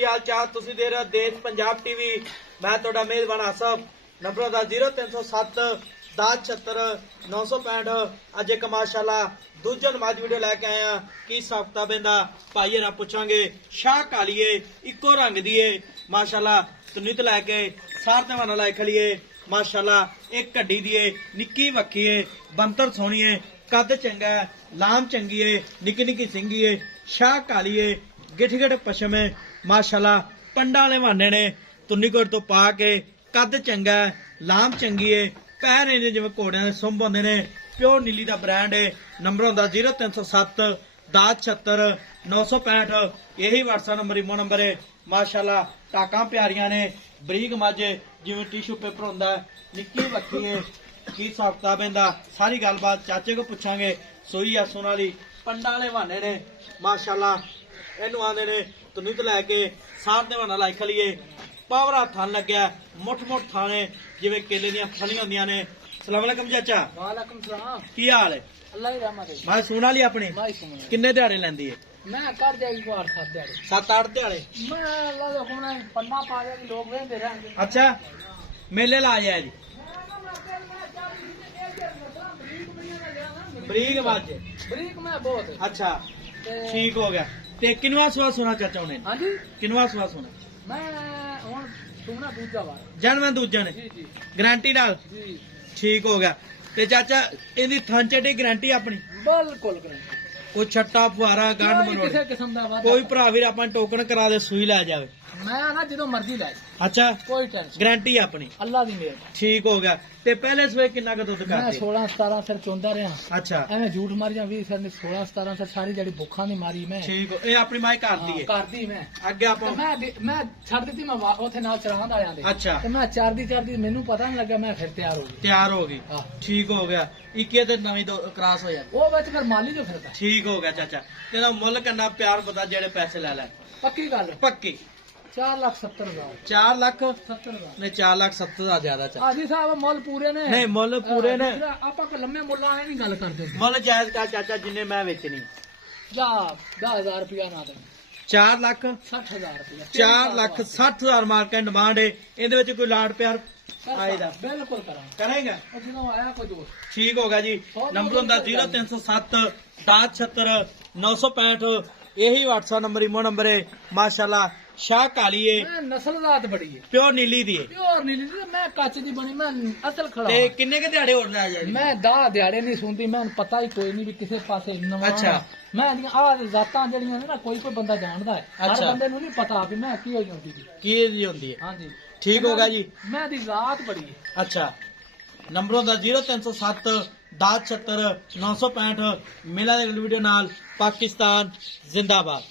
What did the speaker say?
की हाल चाल तुसी दे रहे देश पंजाब टीवी। मैं थोड़ा मेजबान आसफ। नंबर दा 0307 10 76 965। अज एक माशाल्लाह दूजा नमाज वीडियो लैके आए हैं की हिसाब किताब इहदा भाई ना पूछांगे। शाह कालीए इको रंग दी है माशाल्लाह तुनित लैके सार ते लाई खड़ीए माशाल्लाह। एक कड्डी दी है निक्की वक्की है बंतर सोहनी है कद चंगा है लाम चंगी है निक्की निक्की सिंगी है शाह काली है गिठ गिठ पशम है माशाल्लाह। पंडा वाले वाने ने तुन्नीकोट तो पा के कद चंगा है लाम चंगी है पैर ने जिवें घोड़ियां दे सुंभ होंदे ने। प्योर नीली दा ब्रांड है। नंबर होंदा 0307 10 76 965। यही व्हाट्सएप नंबर इमो नंबर है माशाल्लाह। टाकां प्यारियां ने बरीक मझ जिवें टिशू पेपर होंदा निक्की वक्की है की हिसाब किताब इहदा सारी गलबात चाचे को पूछांगे। सोई आ सोनाली पंडा वाले वाने ने माशाल्लाह। इनू आंदे ने तुनित लैके सार दे वाना लाई खलीए पावरा थान लग्या मुठ मुठ थाने जिवें केले दियां फलियां होंदियां ने। सलाम अलैकुम चाचा। वालेकुम सलाम। की हाल है? अल्लाह दी रहमत है। मैं सुना ली अपनी किन्ने दिहाड़े लैंदी है? मैं कर जाएगी को 8-7 दिहाड़े 7-8 दिहाड़े। मैं अल्लाह दे हुण पन्ना पा के लोग वेंदे रहंदे। अच्छा मेले ला जाए जी बरीक मज बरीक में बहुत है। अच्छा ठीक हो गया। ते किनवा सुहा सुना चाचा उन्हें? हां जी किनवा सुहा सुना? मैं हुण सुना दूजा बार जन्म दूजा ने जी जी गारंटी नाल जी ठीक हो गया। ते चाचा इहदी थन चढ़ी गारंटी अपनी बिल्कुल करें कोई छट्टा फुहारा गंढ किसी मरोड़ किस्म दा वादा कोई भरा वीर अपन टोकन करा दे सुई लै जावे। मैं ना ਜਦੋਂ मर्जी ले अच्छा कोई टेंशन गारंटी अपनी अल्लाह दी मेहर। ठीक हो गया। ते पहले सवे किन्ना का दुध मैं करदे? 16-17 सिर चोंदा रहा। अच्छा एवें झूठ मारियां 20 सिर ने 16-17 सिर सारी जड़ी भुखा नहीं मारी मैं। ठीक हो। ए अपनी माई करदी है करदी मैं ਅੱਗੇ ਤੇ ਆਪਾਂ ਮੈਂ ਛੱਡ ਦਿੱਤੀ ਮੈਂ ਉਥੇ ਨਾਲ ਚਰਾਹਾਂ ਵਾਲਿਆਂ ਦੇ ਅੱਛਾ ਤੇ ਮੈਂ ਚਰਦੀ ਮੈਨੂੰ ਪਤਾ ਨਹੀਂ ਲੱਗਾ ਮੈਂ ਫਿਰ ਤਿਆਰ ਹੋ ਗਈ। ਤਿਆਰ ਹੋ ਗਈ ਆਹ ਠੀਕ ਹੋ ਗਿਆ। 21 ਤੇ ਨਵੀਂ ਕ੍ਰਾਸ ਹੋ ਜਾਂਦੀ ਉਹ ਵਿੱਚ ਫਿਰ ਮਾਲੀ ਜੋ ਫਿਰਦਾ ਠੀਕ ਹੋ ਗਿਆ ਚਾਚਾ। ਤੇਰਾ ਮੁੱਲ ਕਿੰਨਾ ਪਿਆਰ ਪਤਾ ਜਿਹੜੇ ਪੈਸੇ ਲੈ ਲੈ ਪੱਕੀ ਗੱਲ ਪੱਕੀ 4,70,000 4 ਲੱਖ 70,000 ਨਹੀਂ 4 ਲੱਖ 70 ਦਾ ਜ਼ਿਆਦਾ ਚਾਚਾ। ਆਜੀ ਸਾਹਿਬ ਮੁੱਲ ਪੂਰੇ ਨੇ ਨਹੀਂ ਮੁੱਲ ਪੂਰੇ ਨੇ ਆਪਾਂ ਕੋ ਲੰਮੇ ਮੁੱਲਾਂ ਐ ਨਹੀਂ ਗੱਲ ਕਰਦੇ ਮੁੱਲ ਜਾਇਜ਼ ਕਰ ਚਾਚਾ ਜਿੰਨੇ ਮੈਂ ਵੇਚਣੀ ਜਾ 10,000 ਰੁਪਇਆ ਨਾ ਦੇ 4 ਲੱਖ 60,000 ਰੁਪਇਆ 4 ਲੱਖ 60,000 ਮਾਰਕੀਟ ਡਿਮਾਂਡ ਹੈ। ਇਹਦੇ ਵਿੱਚ ਕੋਈ ਲਾੜ ਪਿਆਰ ਆਏਗਾ ਬਿਲਕੁਲ ਕਰਾਂ ਕਰੇਗਾ ਉਹ ਜਦੋਂ ਆਇਆ ਕੋਈ ਦੋਸਤ ਠੀਕ ਹੋ ਗਿਆ ਜੀ। ਨੰਬਰ ਹੁੰਦਾ 0307 10 76 965। यही व्हाट्सएप नंबर इमो नंबर है माशाल्लाह। शाह काली है ਮੈਂ ਨਸਲਜ਼ਾਤ ਬੜੀ ਹੈ प्योर नीली दी है। ਪਿਓਰ ਨੀਲੀ ਦੀ ਮੈਂ ਕੱਚ ਦੀ ਬਣੀ ਮੈਂ ਅਸਲ ਖੜਾ ते किन्ने के दिहाड़े और आ जाए? ਮੈਂ 10 ਦਿਹਾੜੇ ਨਹੀਂ ਸੁਣਦੀ ਮੈਨੂੰ ਪਤਾ ਹੀ ਕੋਈ ਨਹੀਂ ਵੀ ਕਿਸੇ ਪਾਸੇ ਨਵਾਂ ਅੱਛਾ। ਮੈਂ ਆ ਜ਼ਾਤਾਂ ਜਿਹੜੀਆਂ ਨੇ ਨਾ ਕੋਈ ਬੰਦਾ ਜਾਣਦਾ ਹੈ ਹਰ ਅੱਛਾ। ਬੰਦੇ ਨੂੰ ਨਹੀਂ ਪਤਾ ਵੀ ਮੈਂ ਕੀ ਹੋਈ ਹੁੰਦੀ ਸੀ। की दी होंदी है? ਹਾਂਜੀ ठीक होगा जी। ਮੈਂ ਦੀ ਜ਼ਾਤ ਬੜੀ ਹੈ। अच्छा नंबर होंदा 0307 10 76 965। मिला वीडियो नाल पाकिस्तान जिंदाबाद।